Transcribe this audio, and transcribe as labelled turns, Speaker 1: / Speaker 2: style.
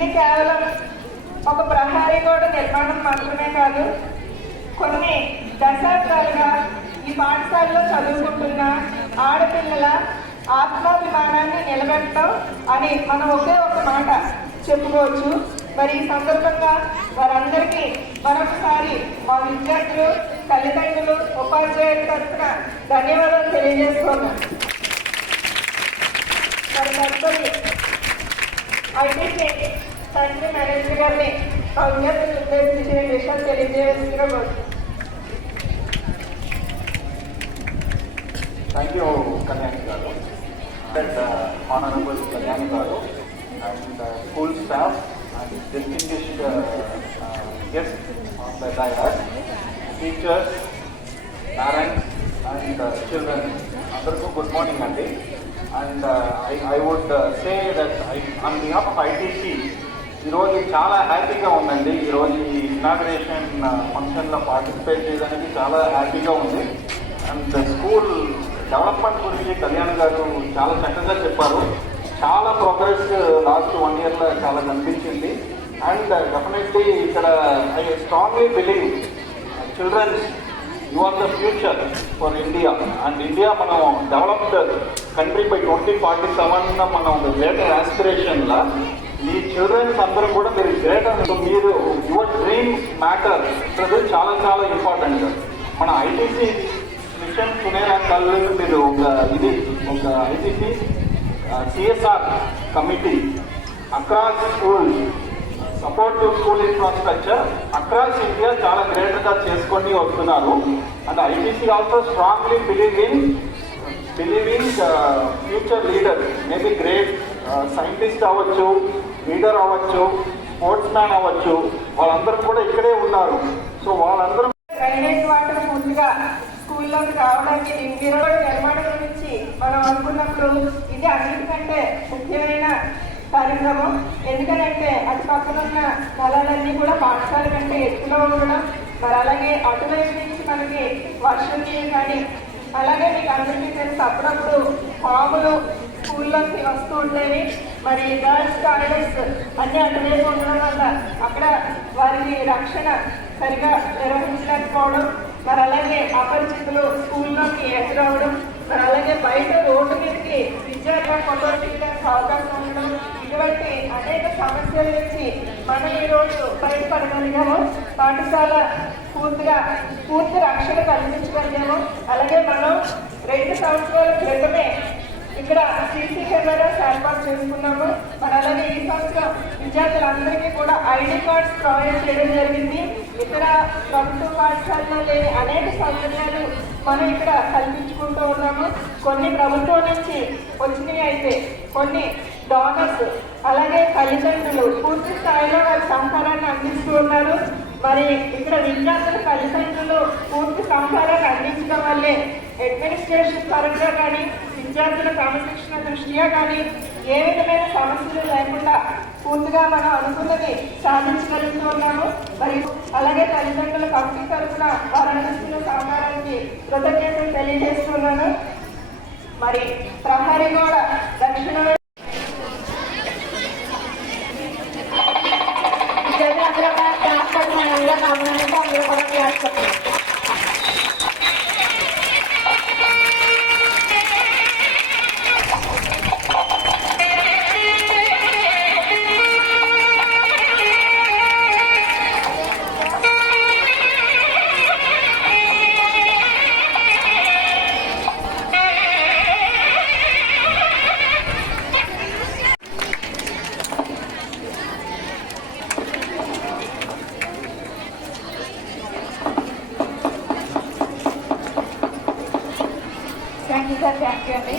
Speaker 1: ఇది కేవలం ఒక ప్రహరి గోడ నిర్మాణం మాత్రమే కాదు కొన్ని దశాబ్దాలుగా ఈ పాఠశాలలో చదువుకుంటున్న ఆడపిల్లల ఆత్మాభిమానాన్ని నిలబెట్టడం అని మనం ఒకే ఒక మాట చెప్పుకోవచ్చు. మరి ఈ సందర్భంగా వారందరికీ మరొకసారి మా విద్యార్థులు తల్లిదండ్రులు ఉపాధ్యాయుల తరఫున ధన్యవాదాలు తెలియజేస్తున్నాం మరి తదుపరి ఐటీసీ తండ్రి మేనేజర్ గారిని మా విద్యార్థులు ఉద్దేశించిన విషయాలు తెలియజేయాల్సిందిగా కోరుతున్నాను
Speaker 2: Thank you, Kalyani Garu, and uh, Honorable Kalyani Garu, and uh, school staff, and distinguished uh, uh, guests on the dais, teachers, parents, and uh, children. అందరికీ గుడ్ మార్నింగ్ అండి and I I would say that I on behalf of ITC ఈరోజు చాలా హ్యాపీగా ఉందండి. ఈరోజు ఈ inauguration ఫంక్షన్లో participate చేయడానికి చాలా హ్యాపీగా ఉంది. అండ్ స్కూల్ డెవలప్మెంట్ గురించి కళ్యాణ్ గారు చాలా చక్కగా చెప్పారు. చాలా ప్రోగ్రెస్ లాస్ట్ వన్ ఇయర్లో చాలా కనిపించింది. అండ్ డెఫినెట్లీ uh, ఇక్కడ I strongly believe childrens you are the future for India and India మనం developed country by twenty forty seven మనం గ్రేటర్ ఆస్పిరేషన్లా ఈ చిల్డ్రన్స్ అందరూ కూడా మీరు గ్రేటర్ మీరు యువర్ డ్రీమ్ మ్యాటర్ చాలా చాలా ఇంపార్టెంట్ మన ఐటీసీ మిషన్ సునేలా కళ్ళు మీరు ఒక ఇది ఒక ITC CSR committee across school supportive school infrastructure across India చాలా గ్రేటర్గా చేసుకొని వస్తున్నారు. And ITC also strongly believe in believe in future leader maybe great scientist అవ్వచ్చు లీడర్ అవ్వచ్చు స్పోర్ట్స్ మ్యాన్ అవ్వచ్చు. వాళ్ళందరూ కూడా ఇక్కడే ఉన్నారు. సో వాళ్ళందరూ
Speaker 1: డ్రైనేజ్ వాటర్ ముందుగా స్కూల్లోకి రావడానికి ఇంటి నిర్మాణం గురించి మనం అనుకున్నప్పుడు ఇది అన్నిటికంటే ముఖ్యమైన పరిభ్రమం ఎందుకంటే అటు పక్కన ఉన్న స్థలాలన్నీ కూడా పాఠశాల కంటే ఎత్తులో ఉండడం మరి అలాగే అటువైపు నుంచి మనకి వర్షం నీరు కానీ అలాగే మీకు అందరికీ తెలిసి అప్పుడప్పుడు పాములు స్కూల్లోకి వస్తూ ఉండేవి. మరి గర్ల్స్ టాయిలెట్స్ అన్ని అటువైపు ఉండడం వల్ల అక్కడ వారికి రక్షణ సరిగా నిర్వహించలేకపోవడం మరి అలాగే అపరిచితులు స్కూల్లోకి ఎదురవడం మరి అలాగే బయట రోడ్డు మీదకి విద్యార్థుల ఫోటో తీయడానికి అవకాశం కాబట్టి అనేక సమస్యల నుంచి మనం ఈరోజు బయటపడగలిగాము. పాఠశాల పూర్తిగా పూర్తి రక్షణ కల్పించగలిగాము. అలాగే మనం రెండు సంవత్సరాల క్రితమే ఇక్కడ సీసీ కెమెరాస్ ఏర్పాటు చేసుకున్నాము. మరి అలాగే ఈ సంవత్సరం విద్యార్థులందరికీ కూడా ఐడి కార్డ్స్ ప్రొవైడ్ చేయడం జరిగింది. ఇక్కడ ప్రభుత్వ పాఠశాలలో లేని అనేక సౌకర్యాలు మనం ఇక్కడ కల్పించుకుంటూ ఉన్నాము. కొన్ని ప్రభుత్వం నుంచి వచ్చినవి అయితే కొన్ని డోనర్స్ అలాగే తల్లిదండ్రులు పూర్తి స్థాయిలో వారి సహకారాన్ని అందిస్తూ ఉన్నారు. మరి ఇక్కడ విద్యార్థుల తల్లిదండ్రులు పూర్తి సహకారాన్ని అందించడం వల్లే అడ్మినిస్ట్రేషన్ పరంగా కానీ విద్యార్థుల క్రమశిక్షణ దృష్ట్యా కానీ ఏ విధమైన సమస్యలు లేకుండా పూర్తిగా మనం అనుకున్నది సాధించగలుగుతూ ఉన్నాము. మరి అలాగే తల్లిదండ్రుల కమిటీ తరఫున వారు అందిస్తున్న సహకారానికి కృతజ్ఞతలు తెలియజేస్తున్నాను. మరి ప్రహరీ గోడ దక్షిణ
Speaker 3: নিজেরা সামনে এসে আমরা করার యూ సార్ థ్యాంక్ యూ అండి